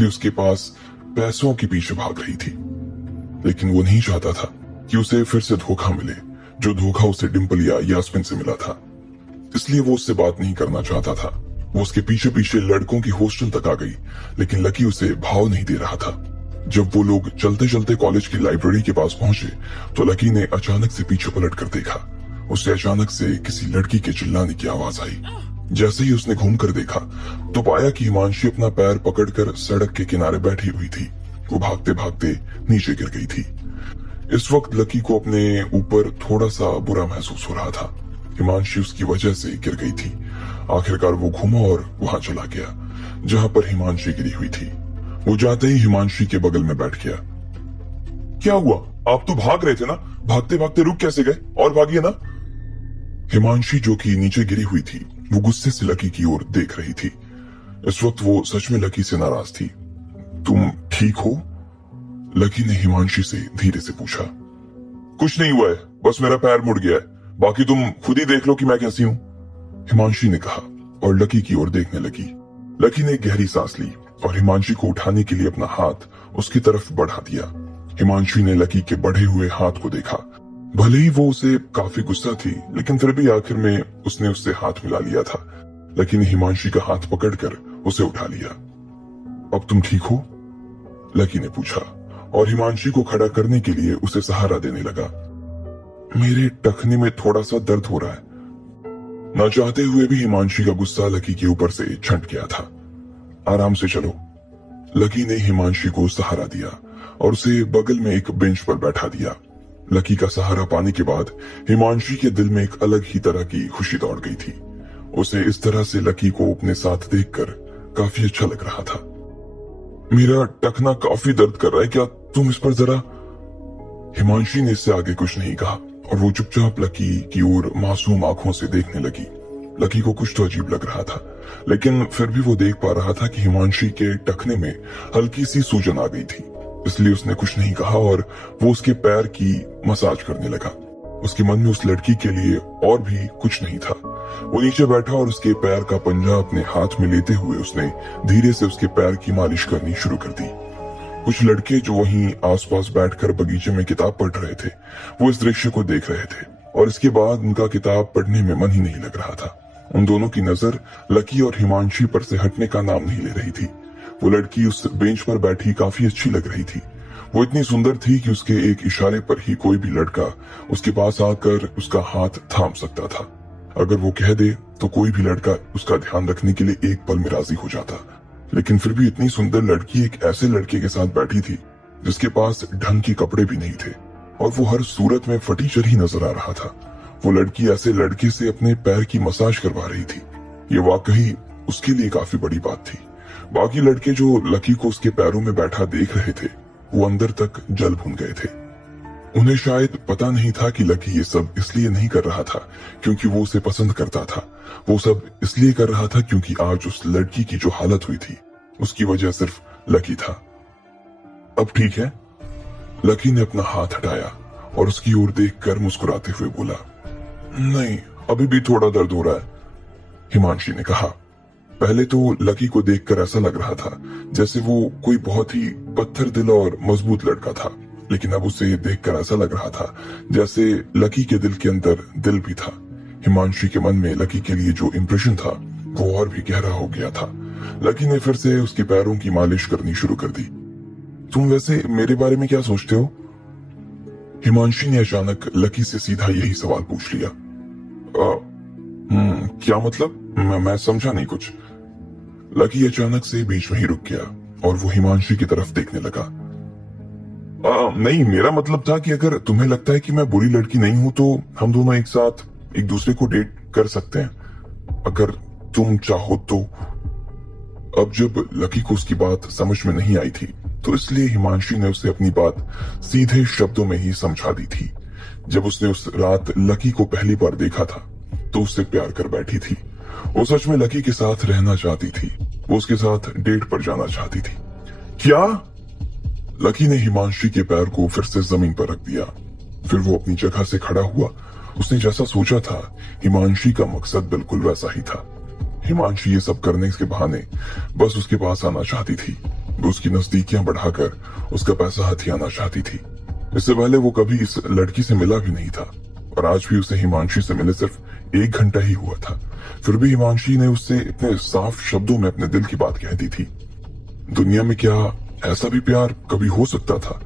इसलिए उसके पास पैसों के पीछे भाग रही थी। लेकिन वो नहीं चाहता था कि उसे फिर से धोखा मिले, जो धोखा उसे डिंपल या यास्मिन से मिला था। इसलिए वो उससे बात नहीं करना चाहता था। वो उसके पीछे पीछे लड़कों की हॉस्टल तक आ गई, लेकिन लकी उसे भाव नहीं दे रहा था। जब वो लोग चलते चलते कॉलेज की लाइब्रेरी के पास पहुंचे तो लकी ने अचानक से पीछे पलट कर देखा। उसे अचानक से किसी लड़की के चिल्लाने की आवाज आई। जैसे ही उसने घूमकर देखा तो पाया कि हिमांशी अपना पैर पकड़कर सड़क के किनारे बैठी हुई थी। वो भागते भागते नीचे गिर गई थी। इस वक्त लकी को अपने ऊपर थोड़ा सा बुरा महसूस हो रहा था। हिमांशी उसकी वजह से गिर गई थी। आखिरकार वो घूमा और वहां चला गया जहां पर हिमांशी गिरी हुई थी। वो जाते ही हिमांशी के बगल में बैठ गया। क्या हुआ? आप तो भाग रहे थे ना, भागते भागते रुक कैसे गए? और भागिए ना। हिमांशी जो कि नीचे गिरी हुई थी वो गुस्से से लकी की ओर देख रही थी। इस वक्त वो सच में लकी से नाराज थी। तुम ठीक हो? लकी ने हिमांशी से धीरे से पूछा। कुछ नहीं हुआ है, बस मेरा पैर मुड़ गया है, बाकी तुम खुद ही देख लो कि मैं कैसी हूं, हिमांशी ने कहा और लकी की ओर देखने लगी। लकी ने गहरी सांस ली और हिमांशी को उठाने के लिए अपना हाथ उसकी तरफ बढ़ा दिया। हिमांशी ने लकी के बढ़े हुए हाथ को देखा। भले ही वो उसे काफी गुस्सा थी, लेकिन फिर भी आखिर में उसने उससे हाथ मिला लिया था। लकी ने हिमांशी का हाथ पकड़कर उसे उठा लिया। अब तुम ठीक हो? लकी ने पूछा और हिमांशी को खड़ा करने के लिए उसे सहारा देने लगा। मेरे टखने में थोड़ा सा दर्द हो रहा है। न चाहते हुए भी हिमांशी का गुस्सा लकी के ऊपर से छंट गया था। आराम से चलो। लकी ने हिमांशी को सहारा दिया और उसे बगल में एक बेंच पर बैठा दिया। लकी का सहारा पाने के बाद हिमांशी के दिल में एक अलग ही तरह की खुशी दौड़ गई थी। उसे इस तरह से लकी को अपने साथ देखकर काफी अच्छा लग रहा था। मेरा टखना काफी दर्द कर रहा है, क्या तुम इस पर जरा? हिमांशी ने इससे आगे कुछ नहीं कहा और वो चुपचाप लकी की ओर मासूम आंखों से देखने लगी। लकी को कुछ तो अजीब लग रहा था, लेकिन फिर भी वो देख पा रहा था कि हिमांशी के टखने में हल्की सी सूजन आ गई थी। इसलिए उसने कुछ नहीं कहा और वो उसके पैर की मसाज करने लगा। उसके मन में उस लड़की के लिए और भी कुछ नहीं था। वो नीचे बैठा और उसके पैर का पंजा अपने हाथ में लेते हुए उसने धीरे से उसके पैर की मालिश करनी शुरू कर दी। कुछ लड़के जो वहीं आसपास बैठकर बगीचे में किताब पढ़ रहे थे, वो इस दृश्य को देख रहे थे और इसके बाद उनका किताब पढ़ने में मन ही नहीं लग रहा था। उन दोनों की नजर लकी और हिमांशी पर से हटने का नाम नहीं ले रही थी। वो लड़की उस बेंच पर बैठी काफी अच्छी लग रही थी। वो इतनी सुंदर थी कि उसके एक इशारे पर ही कोई भी लड़का उसके पास आकर उसका हाथ थाम सकता था। अगर वो कह दे तो कोई भी लड़का उसका ध्यान रखने के लिए एक पल में राजी हो जाता। लेकिन फिर भी इतनी सुंदर लड़की एक ऐसे लड़के के साथ बैठी थी जिसके पास ढंग के कपड़े भी नहीं थे और वो हर सूरत में फटीचर ही नजर आ रहा था। वो लड़की ऐसे लड़के से अपने पैर की मसाज करवा रही थी। ये वाकई उसके लिए काफी बड़ी बात थी। बाकी लड़के जो लकी को उसके पैरों में बैठा देख रहे थे वो अंदर तक जल भुन गए थे। उन्हें शायद पता नहीं था कि लकी ये सब इसलिए नहीं कर रहा था क्योंकि वो उसे पसंद करता था। वो सब इसलिए कर रहा था क्योंकि आज उस लड़की की जो हालत हुई थी उसकी वजह सिर्फ लकी था। अब ठीक है? लकी ने अपना हाथ हटाया और उसकी ओर देखकर मुस्कुराते हुए बोला। नहीं, अभी भी थोड़ा दर्द हो रहा है, हिमांशी ने कहा। पहले तो लकी को देखकर ऐसा लग रहा था जैसे वो कोई बहुत ही पत्थर दिल और मजबूत लड़का था, लेकिन अब उसे देखकर ऐसा लग रहा था जैसे लकी के दिल के अंदर दिल भी था। हिमांशी के मन में लकी के लिए जो इंप्रेशन था वो और भी गहरा हो गया था। लकी ने फिर से उसके पैरों की मालिश करनी शुरू कर दी। तुम वैसे मेरे बारे में क्या सोचते हो? हिमांशी ने अचानक लकी से सीधा यही सवाल पूछ लिया। क्या मतलब? मैं समझा नहीं कुछ। लकी अचानक से बीच में ही रुक गया और वो हिमांशी की तरफ देखने लगा। नहीं, मेरा मतलब था कि अगर तुम्हें लगता है कि मैं बुरी लड़की नहीं हूं तो हम दोनों एक साथ एक दूसरे को डेट कर सकते हैं, अगर तुम चाहो तो। अब जब लकी को उसकी बात समझ में नहीं आई थी तो इसलिए हिमांशी ने उसे अपनी बात सीधे शब्दों में ही समझा दी थी। जब उसने उस रात लकी को पहली बार देखा था तो उससे प्यार कर बैठी थी। वो सच में लकी के साथ रहना चाहती थी। वो उसके साथ डेट पर जाना चाहती थी। क्या? लकी ने हिमांशी के पैर को फिर से जमीन पर रख दिया। फिर वो अपनी जगह से खड़ा हुआ। उसने जैसा सोचा था हिमांशी का मकसद बिल्कुल वैसा ही था। हिमांशी ये सब करने के बहाने बस उसके पास आना चाहती थी। वो उसकी नजदीकियां बढ़ाकर उसका पैसा हथियाना चाहती थी। इससे पहले वो कभी इस लड़की से मिला भी नहीं था और आज भी उसे हिमांशी से मिले सिर्फ 1 घंटा ही हुआ था। फिर भी हिमांशी ने उससे इतने साफ शब्दों में अपने दिल की बात कह दी थी। दुनिया में क्या ऐसा भी प्यार कभी हो सकता था?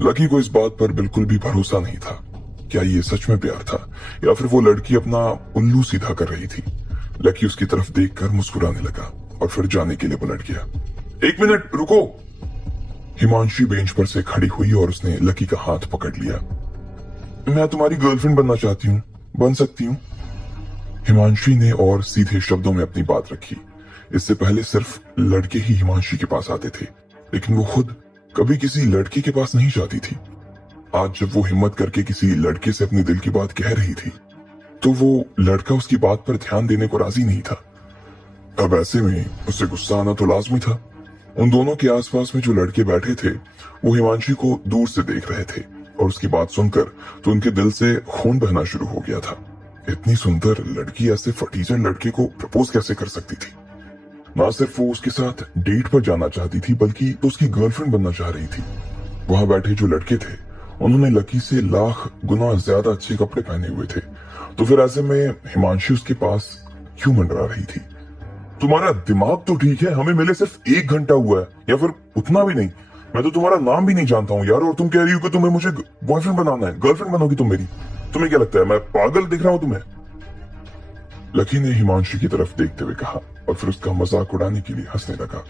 लकी को इस बात पर बिल्कुल भी भरोसा नहीं था। क्या ये सच में प्यार था या फिर वो लड़की अपना उल्लू सीधा कर रही थी? लकी उसकी तरफ देखकर मुस्कुराने लगा और फिर जाने के लिए पलट गया। 1 मिनट रुको। हिमांशी बेंच पर से खड़ी हुई और उसने लकी का हाथ पकड़ लिया। मैं तुम्हारी गर्लफ्रेंड बनना चाहती हूँ, बन सकती हूँ? हिमांशी ने और सीधे शब्दों में अपनी बात रखी। इससे पहले सिर्फ लड़के ही हिमांशी के पास आते थे, लेकिन वो खुद कभी किसी लड़के के पास नहीं जाती थी। आज जब वो हिम्मत करके किसी लड़के से अपने दिल की बात कह रही थी, तो वो लड़का उसकी बात पर ध्यान देने को राजी नहीं था। अब ऐसे में उससे गुस्सा आना तो लाजमी था। उन दोनों के आसपास में जो लड़के बैठे थे, वो हिमांशी को दूर से देख रहे थे और उसकी बात सुनकर तो उनके दिल से खून बहना शुरू हो गया था। इतनी सुंदर लड़की ऐसे फटीचर लड़के को प्रपोज कैसे कर सकती थी? ना सिर्फ वो उसके साथ डेट पर जाना चाहती थी, बल्कि तो उसकी गर्लफ्रेंड बनना चाह रही थी। वहां बैठे जो लड़के थे, उन्होंने लकी से लाख गुना ज्यादा अच्छे कपड़े पहने हुए थे। तो फिर ऐसे में हिमांशी उसके पास क्यों मंडरा रही थी? तुम्हारा दिमाग तो ठीक है, हमें मिले सिर्फ 1 घंटा हुआ है या फिर उतना भी नहीं। मैं तो तुम्हारा नाम भी नहीं जानता हूँ यार, और तुम कह रही हो कि तुम्हें मुझे बॉयफ्रेंड बनाना है, गर्लफ्रेंड बनोगी तुम मेरी। तुम्हें क्या लगता है मैं पागल दिख रहा हूं तुम्हें? लकी ने हिमांशी की तरफ देखते हुए कहा और फिर उसका मजाक उड़ाने के लिए हंसने लगा।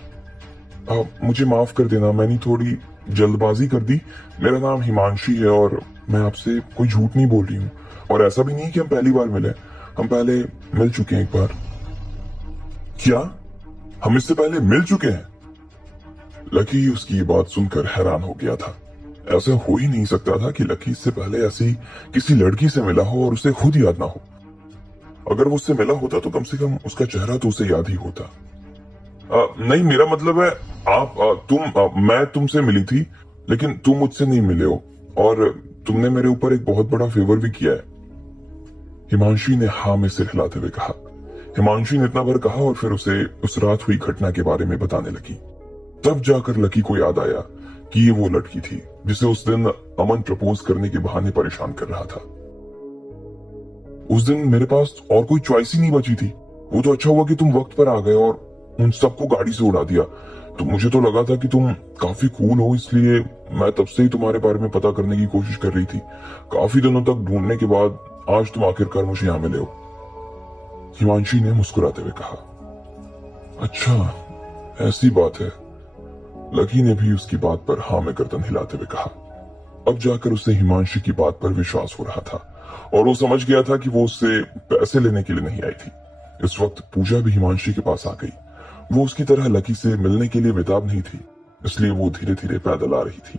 मुझे माफ कर देना, मैंने थोड़ी जल्दबाजी कर दी। मेरा नाम हिमांशी है और मैं आपसे कोई झूठ नहीं बोल रही हूँ। और ऐसा भी नहीं कि हम पहली बार मिले, हम पहले मिल चुके हैं एक बार। क्या? हम इससे पहले मिल चुके हैं? लकी उसकी ये बात सुनकर हैरान हो गया था। ऐसा हो ही नहीं सकता था कि लकी इससे पहले ऐसी किसी लड़की से मिला हो और उसे खुद याद ना हो। अगर वो उससे मिला होता तो कम से कम उसका चेहरा तो उसे याद ही होता। नहीं, मेरा मतलब है मैं तुमसे मिली थी, लेकिन तुम मुझसे नहीं मिले हो और तुमने मेरे ऊपर एक बहुत बड़ा फेवर भी किया है। हिमांशी ने हाँ में सिर हिलाते हुए कहा। हिमांशी ने इतना भर कहा और फिर उसे उस रात हुई घटना के बारे में बताने लगी। तब जाकर लकी को याद आया कि ये वो लड़की थी जिसे उस दिन अमन प्रपोज करने के बहाने परेशान कर रहा था। उस दिन मेरे पास और कोई चॉइस ही नहीं बची थी। वो तो अच्छा हुआ कि तुम वक्त पर आ गए और उन सबको गाड़ी से उड़ा दिया। तो मुझे तो लगा था कि तुम काफी कूल हो, इसलिए मैं तब से ही तुम्हारे बारे में पता करने की कोशिश कर रही थी। काफी दिनों तक ढूंढने के बाद आज तुम आखिरकार मुझे यहाँ मिले हो। हिमांशी ने मुस्कुराते हुए कहा। अच्छा, ऐसी बात है। लकी ने भी उसकी बात पर हाँ में गर्दन हिलाते हुए कहा। अब जाकर उसे हिमांशी की बात पर विश्वास हो रहा था और वो समझ गया था कि वो उससे पैसे लेने के लिए नहीं आई थी। इस वक्त पूजा भी हिमांशी के पास आ गई। वो उसकी तरह लकी से मिलने के लिए बेताब नहीं थी, इसलिए वो धीरे धीरे पैदल आ रही थी।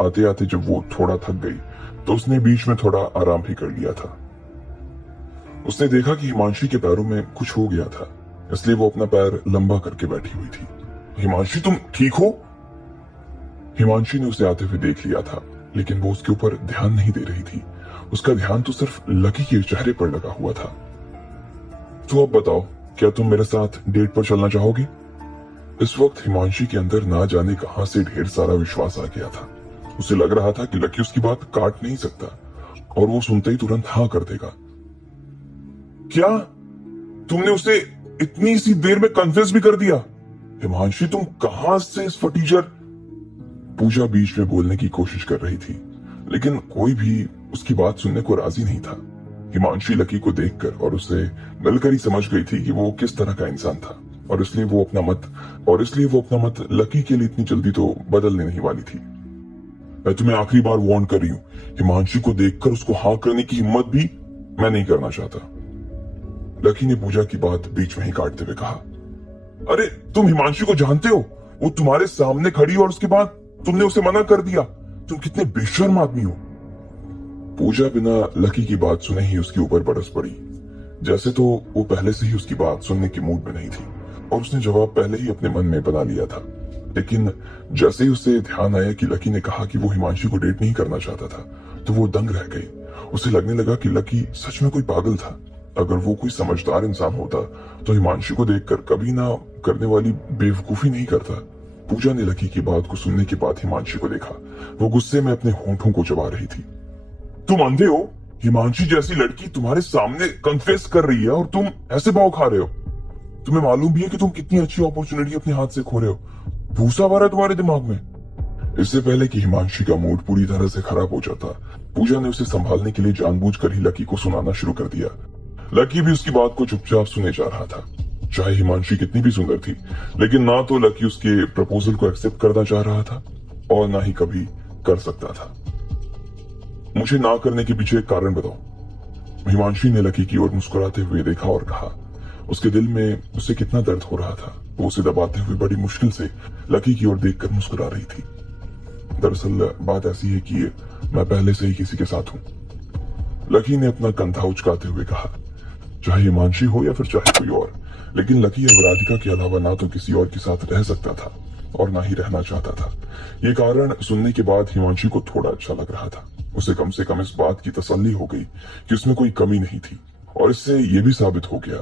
आते आते जब वो थोड़ा थक गई तो उसने बीच में थोड़ा आराम भी कर लिया था। उसने देखा कि हिमांशी के पैरों में कुछ हो गया था, इसलिए वो अपना पैर लंबा करके बैठी हुई थी। हिमांशी, तुम ठीक हो? हिमांशी ने उसे आते हुए देख लिया था, लेकिन वो उसके ऊपर ध्यान नहीं दे रही थी। उसका ध्यान तो सिर्फ लकी के चेहरे पर लगा हुआ था। तो अब बताओ, क्या तुम मेरे साथ डेट पर चलना चाहोगे? इस वक्त हिमांशी के अंदर ना जाने कहां से ढेर सारा विश्वास आ गया था। उसे लग रहा था कि लकी उसकी बात काट नहीं सकता और वो सुनते ही तुरंत हाँ कर देगा। क्या तुमने उसे इतनी सी देर में कन्विंस भी कर दिया? हिमांशी, तुम कहां से इस फटीचर? पूजा बीच में बोलने की कोशिश कर रही थी, लेकिन कोई भी उसकी बात सुनने को राजी नहीं था। हिमांशी लकी को देखकर और उसे मिलकर ही समझ गई थी कि वो किस तरह का इंसान था और इसलिए वो अपना मत लकी के लिए इतनी जल्दी तो बदलने नहीं वाली थी। मैं तुम्हें आखिरी बार वार्न कर रही हूँ, हिमांशी को देखकर उसको हाँ करने की हिम्मत भी मैं नहीं करना चाहता। लकी ने पूजा की बात बीच में ही काटते हुए कहा। अरे, तुम हिमांशी को जानते हो? वो तुम्हारे सामने खड़ी और उसके बाद तुमने उसे मना कर दिया। तुम कितने बेशर्म आदमी हो। पूजा बिना लकी की बात सुने ही उसके ऊपर बरस पड़ी। जैसे तो वो पहले से ही उसकी बात सुनने के मूड में नहीं थी और उसने जवाब पहले ही अपने मन में बना लिया था। लेकिन जैसे ही उसे ध्यान आया कि लकी ने कहा कि वो हिमांशी को डेट नहीं करना चाहता था, तो वो दंग रह गई। उसे लगने लगा कि लकी सच में कोई पागल था। अगर वो कोई समझदार इंसान होता तो हिमांशी को देखकर कभी ना करने वाली बेवकूफी नहीं करता। पूजा ने लकी की बात को सुनने के बाद हिमांशी को देखा। वो गुस्से में अपने होंठों को चबा रही थी। तुम अंधे हो? हिमांशी जैसी लड़की तुम्हारे सामने कन्फेस कर रही है और तुम ऐसे भाव खा रहे हो। तुम्हें मालूम भी है कि तुम कितनी अच्छी अपॉर्चुनिटी अपने हाथ से खो रहे हो। भूसा भरा है तुम्हारे दिमाग में। इससे पहले कि हिमांशी का मूड पूरी तरह से खराब हो जाता, पूजा ने उसे संभालने के लिए जानबूझकर ही लकी को सुनाना शुरू कर दिया। लकी भी उसकी बात को चुपचाप सुने जा रहा था। चाहे हिमांशी कितनी भी सुंदर थी, लेकिन ना तो लकी उसके प्रपोजल को एक्सेप्ट करना चाह रहा था और ना ही कभी कर सकता था। मुझे ना करने के पीछे एक कारण बताओ। हिमांशी ने लकी की ओर मुस्कुराते हुए देखा और कहा। उसके दिल में उसे कितना दर्द हो रहा था। वो उसे दबाते हुए बड़ी मुश्किल से लकी की ओर देखकर मुस्कुरा रही थी। दरअसल बात ऐसी है कि मैं पहले से ही किसी के साथ हूं। लकी ने अपना कंधा उचकाते हुए कहा। चाहे हिमांशी हो या फिर चाहे कोई और, लेकिन लकी अब राधिका के अलावा ना तो किसी और के साथ रह सकता था और ना ही रहना चाहता था। ये कारण सुनने के बाद हिमांशी को थोड़ा अच्छा लग रहा था। उसे कम से कम इस बात की तसल्ली हो गई कि उसमें कोई कमी नहीं थी, और इससे यह भी साबित हो गया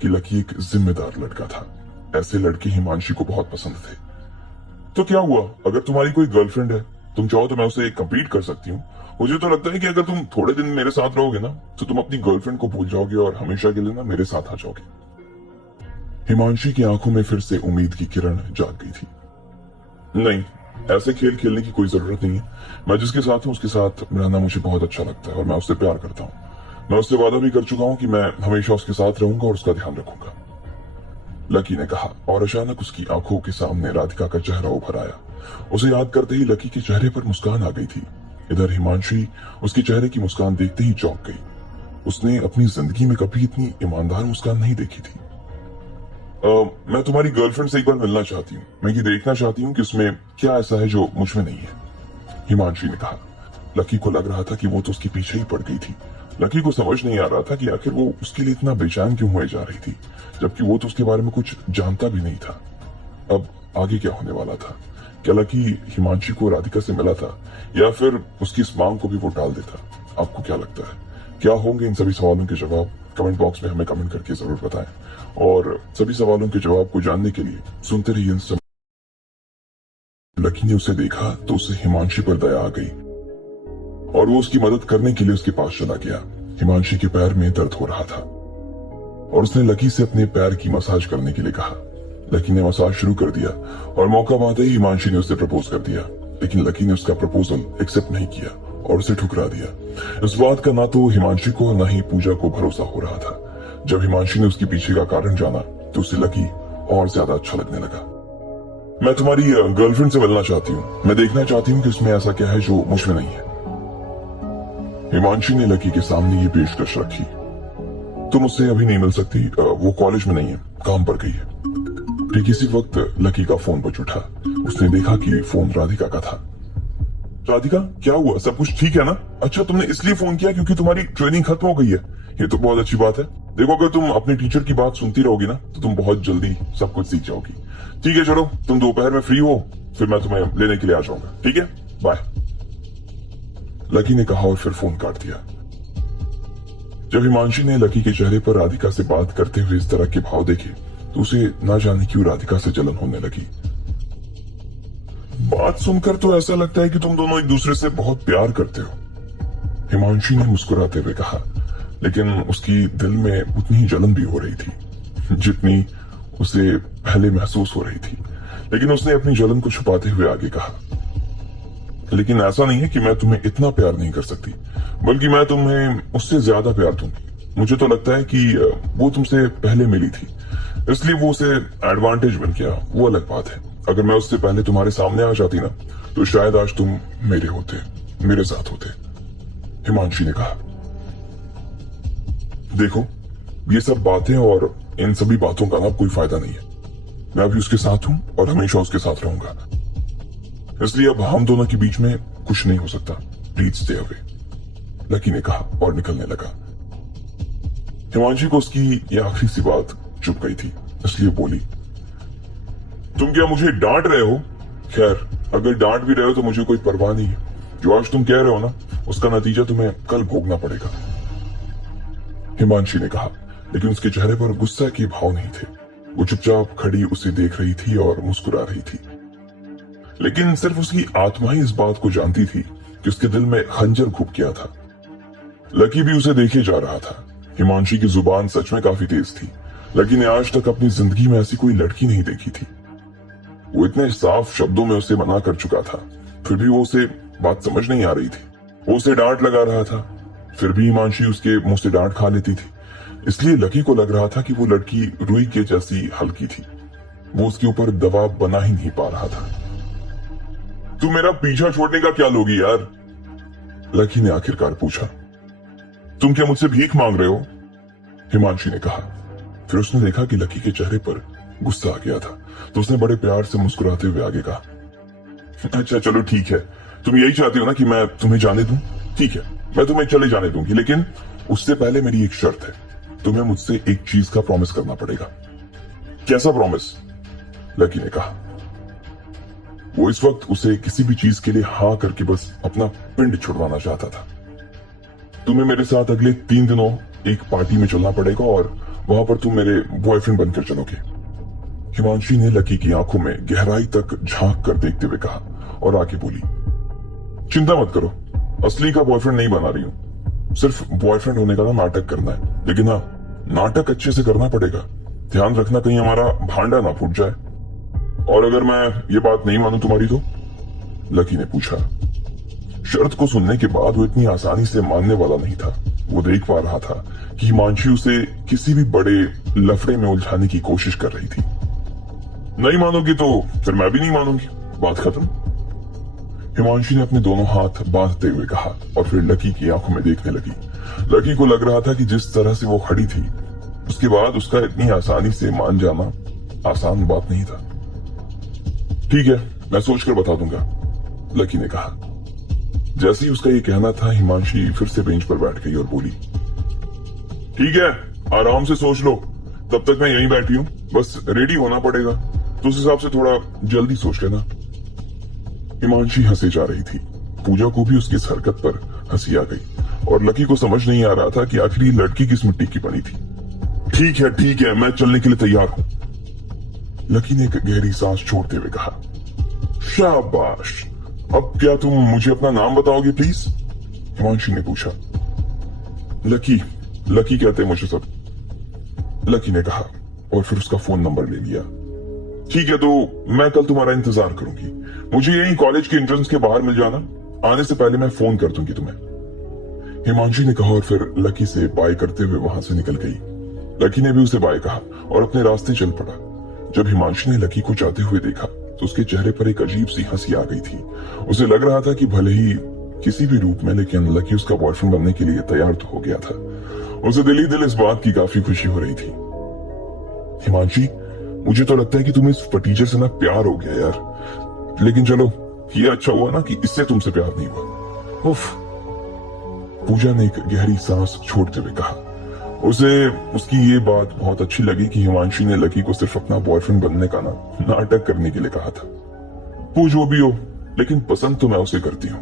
कि लकी एक जिम्मेदार लड़का था। ऐसे लड़के हिमांशी को बहुत पसंद थे। तो क्या हुआ, अगर तुम्हारी कोई गर्लफ्रेंड है, तुम चाहो तो मैं उसे कम्पीट कर सकती हूँ। मुझे तो लगता है कि अगर तुम थोड़े दिन मेरे साथ रहोगे ना, तो तुम अपनी गर्लफ्रेंड को भूल जाओगे और हमेशा के लिए ना मेरे साथ आ जाओगे। हिमांशी की आंखों में फिर से उम्मीद की किरण जाग गई थी। नहीं, ऐसे खेल खेलने की कोई जरूरत नहीं है। मैं जिसके साथ हूं उसके साथ रहना मुझे बहुत अच्छा लगता है और मैं उससे प्यार करता हूं। मैं उससे वादा भी कर चुका हूं कि मैं हमेशा उसके साथ रहूंगा और उसका ध्यान रखूंगा, लकी ने कहा। और अचानक उसकी आंखों के सामने राधिका का चेहरा उभर आया। उसे याद करते ही लकी के चेहरे पर मुस्कान आ गई थी। इधर हिमांशी उसके चेहरे की मुस्कान देखते ही चौंक गई। उसने अपनी जिंदगी में कभी इतनी ईमानदार मुस्कान नहीं देखी थी। मैं तुम्हारी गर्लफ्रेंड से एक बार मिलना चाहती हूँ। मैं ये देखना चाहती हूँ कि उसमें क्या ऐसा है जो मुझ में नहीं है, हिमांशी ने कहा। लकी को लग रहा था कि वो तो उसके पीछे ही पड़ गई थी। लकी को समझ नहीं आ रहा था कि आखिर वो उसके लिए इतना बेचैन क्यों हुए जा रही थी, जबकि वो तो उसके बारे में कुछ जानता भी नहीं था। अब आगे क्या होने वाला था? क्या लकी हिमांशी को राधिका से मिला था, या फिर उसकी इस मांग को भी वो टाल देता? आपको क्या लगता है, क्या होंगे इन सभी सवालों के जवाब? कमेंट बॉक्स में हमें कमेंट करके जरूर बताएं, और सभी सवालों के जवाब को जानने के लिए सुनते रहिए। लकी ने उसे देखा तो उसे हिमांशी पर दया आ गई और वो उसकी मदद करने के लिए उसके पास चला गया। हिमांशी के पैर में दर्द हो रहा था और उसने लकी से अपने पैर की मसाज करने के लिए कहा। लकी ने मसाज शुरू कर दिया और मौका पाते ही हिमांशी ने उसे प्रपोज कर दिया, लेकिन लकी ने उसका प्रपोजल एक्सेप्ट नहीं किया और उसे ठुकरा दिया। इस बात का ना तो हिमांशी को ना ही पूजा को भरोसा हो रहा था। जब हिमांशी ने उसके पीछे का कारण जाना तो उसे लकी और ज्यादा अच्छा लगने लगा। मैं तुम्हारी गर्लफ्रेंड से मिलना चाहती हूँ। मैं देखना चाहती हूँ कि उसमें ऐसा क्या है जो मुझ में नहीं है, हिमांशी ने लकी के सामने ये पेशकश रखी। तुम उससे अभी नहीं मिल सकती, वो कॉलेज में नहीं है, काम पर गई है। ठीक इसी वक्त लकी का फोन बज उठा। उसने देखा कि फोन राधिका का था। राधिका, क्या हुआ? सब कुछ ठीक है ना? अच्छा, तुमने इसलिए फोन किया क्योंकि तुम्हारी ट्रेनिंग खत्म हो गई है। ये तो बहुत अच्छी बात है। देखो, अगर तुम अपने टीचर की बात सुनती रहोगी ना, तो तुम बहुत जल्दी सब कुछ सीख जाओगी। ठीक है, चलो तुम दोपहर में फ्री हो, फिर मैं तुम्हें लेने के लिए आ जाऊंगा। ठीक है, बाय, लकी ने कहा और फिर फोन काट दिया। जब हिमांशी ने लकी के चेहरे पर राधिका से बात करते हुए इस तरह के भाव देखे तो उसे ना जाने क्यों राधिका से जलन होने लगी। बात सुनकर तो ऐसा लगता है कि तुम दोनों एक दूसरे से बहुत प्यार करते हो, हिमांशी ने मुस्कुराते हुए कहा। लेकिन उसकी दिल में उतनी ही जलन भी हो रही थी जितनी उसे पहले महसूस हो रही थी। लेकिन उसने अपनी जलन को छुपाते हुए आगे कहा, लेकिन ऐसा नहीं है कि मैं तुम्हें इतना प्यार नहीं कर सकती, बल्कि मैं तुम्हें उससे ज्यादा प्यार दूंगी। मुझे तो लगता है कि वो तुमसे पहले मिली थी, इसलिए वो उसे एडवांटेज बन गया। वो अलग बात है। अगर मैं उससे पहले तुम्हारे सामने आ जाती ना, तो शायद आज तुम मेरे होते, मेरे साथ होते, हिमांशी ने कहा। देखो, ये सब बातें और इन सभी बातों का ना कोई फायदा नहीं है। मैं अभी उसके साथ हूं और हमेशा उसके साथ रहूंगा, इसलिए अब हम दोनों के बीच में कुछ नहीं हो सकता। प्लीज स्टे अवे, लकी ने कहा और निकलने लगा। हिमांशी को उसकी ये आखिरी सी बात चुप गई थी, इसलिए बोली, तुम क्या मुझे डांट रहे हो? खैर, अगर डांट भी रहे हो तो मुझे कोई परवाह नहीं है। जो आज तुम कह रहे हो ना, उसका नतीजा तुम्हें कल भोगना पड़ेगा, हिमांशी ने कहा। लेकिन उसके चेहरे पर गुस्सा के भाव नहीं थे। वो चुपचाप खड़ी उसे देख रही थी और मुस्कुरा रही थी। लेकिन सिर्फ उसकी आत्मा ही इस बात को जानती थी कि उसके दिल में खंजर घुप गया था। लकी भी उसे देखे जा रहा था। हिमांशी की जुबान सच में काफी तेज थी। लकी ने आज तक अपनी जिंदगी में ऐसी कोई लड़की नहीं देखी थी। वो इतने साफ शब्दों में उसे मना कर चुका था, फिर भी वो उसे बात समझ नहीं आ रही थी। वो उसे डांट लगा रहा था, फिर भी हिमांशी उसके मुंह से डांट खा लेती थी। इसलिए लकी को लग रहा था कि वो लड़की रुई के जैसी हल्की थी। वो उसके ऊपर दबाव बना ही नहीं पा रहा था। तू मेरा पीछा छोड़ने का क्या लोगी यार? लकी ने आखिरकार पूछा। तुम क्या मुझसे भीख मांग रहे हो? हिमांशी ने कहा। फिर उसने देखा कि लकी के चेहरे पर गुस्सा आ गया था, तो उसने बड़े प्यार से मुस्कुराते हुए आगे कहा, अच्छा चलो ठीक है, तुम यही चाहती हो ना कि मैं तुम्हें जाने दूं? ठीक है, मैं तुम्हें चले जाने दूंगी, लेकिन उससे पहले मेरी एक शर्त है। तुम्हें मुझसे एक चीज का प्रॉमिस करना पड़ेगा। कैसा प्रॉमिस? लकी ने कहा। वो इस वक्त उसे किसी भी चीज के लिए हाँ करके बस अपना पिंड छुड़वाना चाहता था। तुम्हें मेरे साथ अगले 3 दिनों एक पार्टी में चलना पड़ेगा और वहां पर तुम मेरे बॉयफ्रेंड बनकर चलोगे। हिमांशी ने लकी की आंखों में गहराई तक झांक कर देखते हुए कहा और आगे बोली, चिंता मत करो, असली का बॉयफ्रेंड नहीं बना रही हूं। सिर्फ बॉयफ्रेंड होने का ना नाटक करना है, लेकिन हाँ, नाटक अच्छे से करना पड़ेगा। ध्यान रखना कहीं हमारा भांडा ना फूट जाए। और अगर मैं ये बात नहीं मानूं तुम्हारी तो? लकी ने पूछा। शर्त को सुनने के बाद वो इतनी आसानी से मानने वाला नहीं था। वो देख पा रहा था कि हिमांशी उसे किसी भी बड़े लफड़े में उलझाने की कोशिश कर रही थी। नहीं मानोगी तो फिर मैं भी नहीं मानूंगी, बात खत्म। हिमांशी ने अपने दोनों हाथ बांधते हुए कहा और फिर लकी की आंखों में देखने लगी। लकी को लग रहा था कि जिस तरह से वो खड़ी थी, उसके बाद उसका इतनी आसानी से मान जाना आसान बात नहीं था। ठीक है, मैं सोचकर बता दूंगा, लकी ने कहा। जैसे ही उसका ये कहना था, हिमांशी फिर से बेंच पर बैठ गई और बोली, ठीक है, आराम से सोच लो, तब तक मैं यहीं बैठी हूं, बस रेडी होना पड़ेगा, तो उस हिसाब से थोड़ा जल्दी सोच लेना। हिमांशी हंसे जा रही थी। पूजा को भी उसकी इस हरकत पर हंसी आ गई और लकी को समझ नहीं आ रहा था कि आखिर ये लड़की किस मिट्टी की बनी थी। ठीक है, मैं चलने के लिए तैयार हूं, लकी ने एक गहरी सांस छोड़ते हुए कहा। शाबाश, अब क्या तुम मुझे अपना नाम बताओगे प्लीज? हिमांशी ने पूछा। लकी कहते हैं मुझे सब, लकी ने कहा और फिर उसका फोन नंबर ले लिया। ठीक है, तो मैं कल तुम्हारा इंतजार करूंगी। मुझे यही कॉलेज के एंट्रेंस के बाहर मिल जाना, आने से पहले मैं फोन कर दूंगी तुम्हें, हिमांशी ने कहा और फिर लकी से बाय करते हुए वहां से निकल गई। लकी ने भी उसे बाय कहा और अपने रास्ते चल पड़ा। जब हिमांशी ने लकी को जाते हुए देखा तो उसके चेहरे पर एक अजीब सी हंसी आ गई थी। उसे लग रहा था कि भले ही किसी भी रूप में, लेकिन लकी उसका बॉयफ्रेंड बनने के लिए तैयार तो हो गया था। उसे दिल ही दिल इस बात की काफी खुशी हो रही थी। हिमांशी, मुझे तो लगता है कि तुम्हें इस फटीचर से ना प्यार हो गया यार, लेकिन चलो, ये अच्छा हुआ ना कि इससे तुमसे प्यार नहीं हुआ। उफ, पूजा ने एक गहरी सांस छोड़ते हुए कहा। उसे उसकी ये बात बहुत अच्छी लगी कि हिमांशी ने लकी को सिर्फ अपना बॉयफ्रेंड बनने का ना नाटक करने के लिए कहा था। वो जो भी हो, लेकिन पसंद तो मैं उसे करती हूँ,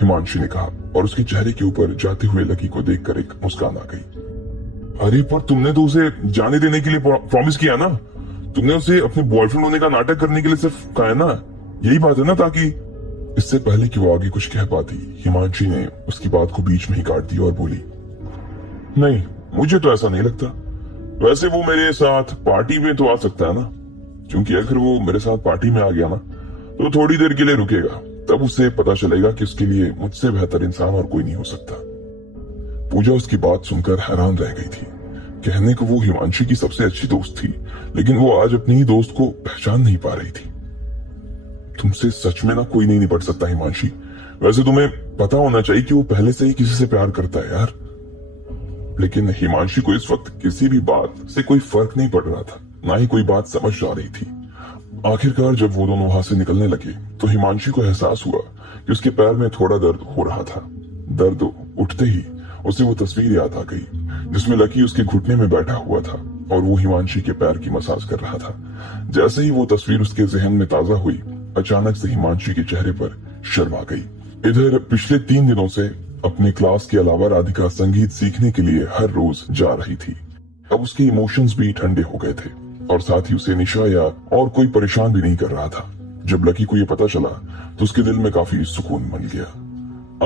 हिमांशी ने कहा और उसके चेहरे के ऊपर जाते हुए लकी को देखकर एक मुस्कान आ गई। अरे पर तुमने तो उसे जाने देने के लिए प्रॉमिस किया ना, तुमने उसे अपने बॉयफ्रेंड होने का नाटक करने के लिए सिर्फ कहा ना, यही बात है ना, ताकि। इससे पहले कि वो आगे कुछ कह पाती, हिमांशी ने उसकी बात को बीच में ही काट दिया और बोली, नहीं, मुझे तो ऐसा नहीं लगता। वैसे वो मेरे साथ पार्टी में तो आ सकता है ना, क्योंकि अगर वो मेरे साथ पार्टी में आ गया ना तो थोड़ी देर के लिए रुकेगा, तब उसे पता चलेगा कि उसके लिए मुझसे बेहतर इंसान और कोई नहीं हो सकता। पूजा उसकी बात सुनकर हैरान रह गई थी। कहने को वो हिमांशी की सबसे अच्छी दोस्त थी, लेकिन वो आज अपनी ही दोस्त को पहचान नहीं पा रही थी। तुमसे सच में ना कोई नहीं निपट सकता हिमांशी। वैसे तुम्हें पता होना चाहिए कि वो पहले से ही किसी से प्यार करता है यार। लेकिन हिमांशी को इस वक्त किसी भी बात से कोई फर्क नहीं पड़ रहा था, ना ही कोई बात समझ आ रही थी। आखिरकार जब वो दोनों वहां से निकलने लगे तो हिमांशी को एहसास हुआ कि उसके पैर में थोड़ा दर्द हो रहा था। दर्द उठते ही उसे वो तस्वीर याद आ गई जिसमें लकी उसके घुटने में बैठा हुआ था और वो हिमांशी के पैर की मसाज कर रहा था। जैसे ही वो तस्वीर उसके जहन में ताजा हुई, अचानक से हिमांशी के चेहरे पर शर्म आ गई। इधर पिछले 3 दिनों से अपने क्लास के अलावा राधिका संगीत सीखने के लिए हर रोज जा रही थी। अब उसके इमोशंस भी ठंडे हो गए थे और साथ ही उसे निशा या और कोई परेशान भी नहीं कर रहा था। जब लकी को ये पता चला तो उसके दिल में काफी सुकून मिल गया।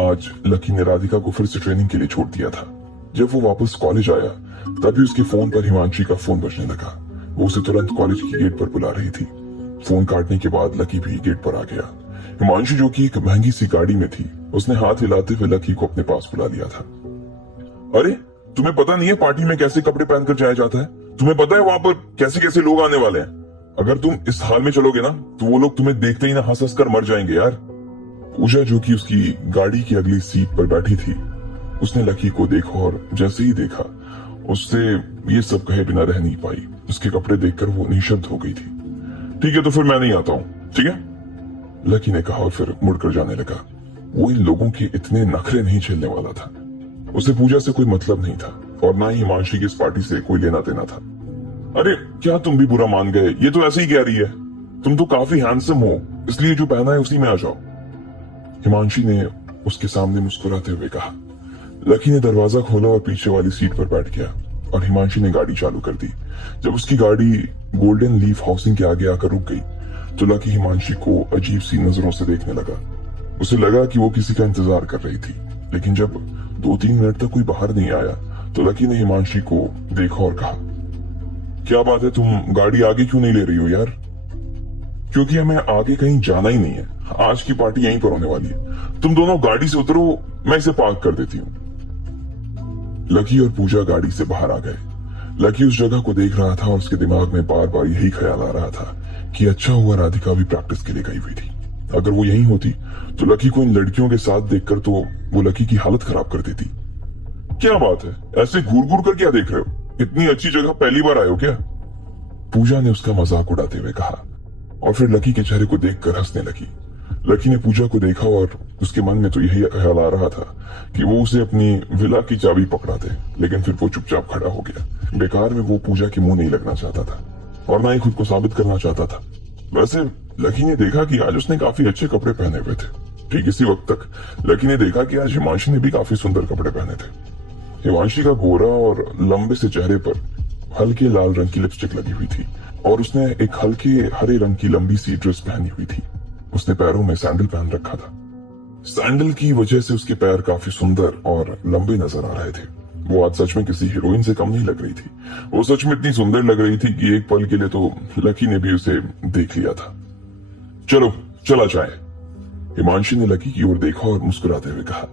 आज लकी ने राधिका को फिर से ट्रेनिंग के लिए छोड़ दिया था। जब वो वापस कॉलेज आया तभी उसके फोन पर हिमांशी का फोन बजने लगा। वो उसे तुरंत कॉलेज की गेट पर बुला रही थी। फोन काटने के बाद लकी भी गेट पर आ गया। हिमांशी, जो कि एक महंगी सी गाड़ी में थी, उसने हाथ हिलाते हुए लकी को अपने पास बुला लिया था। अरे, तुम्हें पता नहीं है पार्टी में कैसे कपड़े पहनकर जाया जाता है? तुम्हें पता है वहां पर कैसे कैसे लोग आने वाले हैं? अगर तुम इस हाल में चलोगे ना तो वो लोग तुम्हें देखते ही ना हंस हंस कर मर जाएंगे यार। पूजा, जो कि उसकी गाड़ी की अगली सीट पर बैठी थी, उसने लकी को देखा और जैसे ही देखा उससे ये सब कहे बिना रह नहीं पाई। उसके कपड़े देखकर वो निशब्द हो गई थी। ठीक है, तो फिर मैं नहीं आता हूँ, ठीक है, लकी ने कहा और फिर मुड़कर जाने लगा। वो इन लोगों के इतने नखरे नहीं झेलने वाला था। उसे पूजा से कोई मतलब नहीं था और ना ही हिमांशी की इस पार्टी से कोई लेना देना था। अरे क्या तुम भी बुरा मान गए? ये तो ऐसे ही कह रही है। तुम तो काफी हैंडसम हो, इसलिए जो पहना है उसी में आ जाओ, हिमांशी ने उसके सामने मुस्कुराते हुए कहा। लकी ने दरवाजा खोला और पीछे वाली सीट पर बैठ गया और हिमांशी ने गाड़ी चालू कर दी। जब उसकी गाड़ी गोल्डन लीफ हाउसिंग के आगे आकर रुक गई तो लकी हिमांशी को अजीब सी नजरों से देखने लगा। उसे लगा कि वो किसी का इंतजार कर रही थी, लेकिन जब 2-3 मिनट तक कोई बाहर नहीं आया तो लकी ने हिमांशी को देखा और कहा, क्या बात है, तुम गाड़ी आगे क्यों नहीं ले रही हो यार? क्योंकि हमें आगे कहीं जाना ही नहीं है, आज की पार्टी यहीं पर होने वाली है। तुम दोनों गाड़ी से उतरो, मैं इसे पार्क कर देती हूँ। लकी और पूजा गाड़ी से बाहर आ गए। लकी उस जगह को देख रहा था और उसके दिमाग में बार बार यही ख्याल आ रहा था कि अच्छा हुआ राधिका भी प्रैक्टिस के लिए गई हुई थी। अगर वो यहीं होती तो लकी को इन लड़कियों के साथ देखकर तो वो लकी की हालत खराब कर देती। क्या बात है, ऐसे घूर घूर कर क्या देख रहे हो? इतनी अच्छी जगह पहली बार आए हो क्या? पूजा ने उसका मजाक उड़ाते हुए कहा और फिर लकी के चेहरे को देखकर हंसने लगी। लकी ने पूजा को देखा और उसके मन में तो यही ख्याल आ रहा था कि वो उसे अपनी विला की चाबी पकड़ा दे, लेकिन फिर वो चुपचाप खड़ा हो गया। बेकार में वो पूजा के मुंह नहीं लगना चाहता था और ना ही खुद को साबित करना चाहता था। वैसे लकी ने देखा कि आज उसने काफी अच्छे कपड़े पहने हुए थे। ठीक इसी वक्त तक लकी ने देखा कि आज हिमांशी ने भी काफी सुंदर कपड़े पहने थे। हिमांशी का गोरा और लंबे से चेहरे पर हल्के लाल रंग की लिपस्टिक लगी हुई थी और उसने एक हल्के हरे रंग की लंबी सी ड्रेस पहनी हुई थी। उसने पैरों में सैंडल पहन रखा था। सैंडल की वजह से उसके पैर काफी सुंदर और लंबे नजर आ रहे थे। वो आज सच में किसी हीरोइन से कम नहीं लग रही थी। वो सच में इतनी सुंदर लग रही थी कि एक पल के लिए तो लकी ने भी उसे देख लिया था। चलो चला जाए, हिमांशी ने लकी की ओर देखा और मुस्कुराते हुए कहा।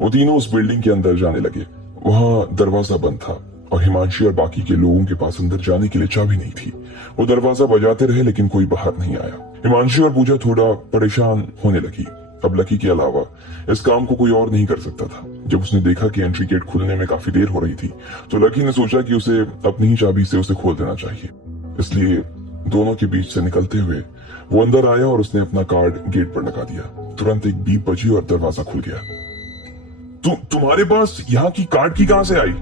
वो तीनों उस बिल्डिंग के अंदर जाने लगे। वहां दरवाजा बंद था और हिमांशी और बाकी के लोगों के पास अंदर जाने के लिए चाबी नहीं थी। वो दरवाजा बजाते रहे लेकिन कोई बाहर नहीं आया। हिमांशी और पूजा थोड़ा परेशान होने लगी। अब लकी के अलावा इस काम को कोई और नहीं कर सकता था। जब उसने देखा कि एंट्री गेट खुलने में काफी देर हो रही थी तो लकी ने सोचा कि उसे अपनी ही चाबी से उसे खोल देना चाहिए। इसलिए दोनों के बीच से निकलते हुए वो अंदर आया और उसने अपना कार्ड गेट पर लगा दिया। तुरंत एक बीप बजी और दरवाजा खुल गया। तुम्हारे पास यहाँ की कार्ड की कहां से आई?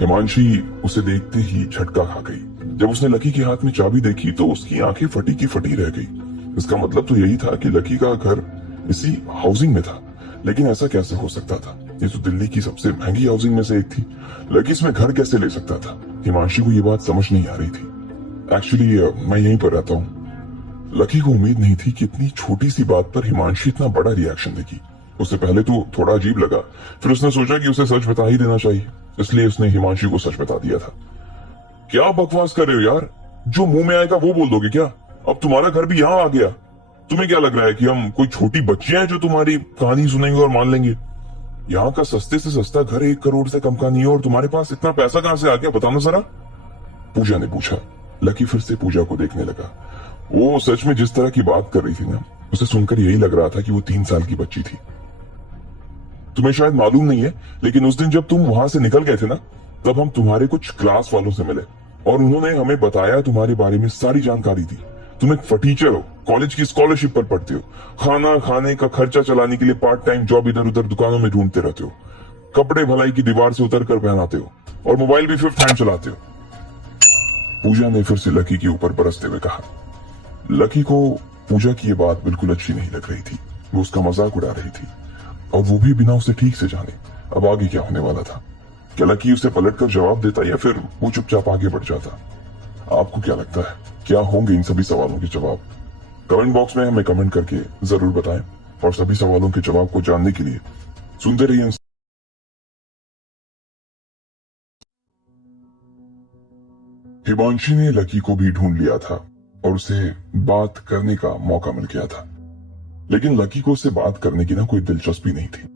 हिमांशी उसे देखते ही झटका खा गई। जब उसने लकी के हाथ में चाबी देखी तो उसकी आंखें फटी की फटी रह गई। इसका मतलब तो यही था कि लकी का घर इसी हाउसिंग में था, लेकिन ऐसा कैसे हो सकता था? ये तो दिल्ली की सबसे महंगी हाउसिंग में से एक थी। लकी इसमें घर कैसे ले सकता था? हिमांशी को ये बात समझ नहीं आ रही थी। एक्चुअली मैं यहीं पर रहता हूँ। लकी को उम्मीद नहीं थी कि इतनी छोटी सी बात पर हिमांशी इतना बड़ा रिएक्शन देगी। उसे पहले तो थोड़ा अजीब लगा, फिर उसने सोचा कि उसे सच बता ही देना चाहिए, इसलिए उसने हिमांशी को सच बता दिया था। क्या बकवास कर रहे हो यार? जो मुंह में आएगा वो बोल दोगे क्या? अब तुम्हारा घर भी यहाँ आ गया। तुम्हें क्या लग रहा है कि हम कोई छोटी बच्चियां हैं जो तुम्हारी कहानी सुनेंगे और मान लेंगे? यहाँ का सस्ते से सस्ता घर 1 करोड़ से कम का नहीं है और तुम्हारे पास इतना पैसा कहां से आ गया, बताना जरा, पूजा ने पूछा। लकी फिर से पूजा को देखने लगा। वो सच में जिस तरह की बात कर रही थी ना, उसे सुनकर यही लग रहा था कि वो 3 साल की बच्ची थी। तुम्हें शायद मालूम नहीं है, लेकिन उस दिन जब तुम वहां से निकल गए थे ना, तब हम तुम्हारे कुछ क्लास वालों से मिले और उन्होंने हमें बताया, तुम्हारे बारे में सारी जानकारी दी। तुम एक टीचर हो, कॉलेज की स्कॉलरशिप पर पढ़ते हो, खाना खाने का खर्चा चलाने के लिए पार्ट टाइम जॉब इधर उधर दुकानों में ढूंढते रहते हो, कपड़े भलाई की दीवार से उतर कर पहनाते हो और मोबाइल भी 5th हैंड चलाते हो। पूजा ने फिर से लकी के ऊपर बरसते हुए कहा। लकी को पूजा की ये बात बिल्कुल अच्छी नहीं लग रही थी। वो उसका मजाक उड़ा रही थी और वो भी बिना उसे ठीक से जाने। अब आगे क्या होने वाला था? क्या लकी उसे पलटकर जवाब देता या फिर वो चुपचाप आगे बढ़ जाता? आपको क्या लगता है, क्या होंगे इन सभी सवालों के जवाब? कमेंट बॉक्स में हमें कमेंट करके जरूर बताएं और सभी सवालों के जवाब को जानने के लिए सुनते रहिए। हिमांशी ने लकी को भी ढूंढ लिया था और उसे बात करने का मौका मिल गया था, लेकिन लकी को उससे बात करने की ना कोई दिलचस्पी नहीं थी।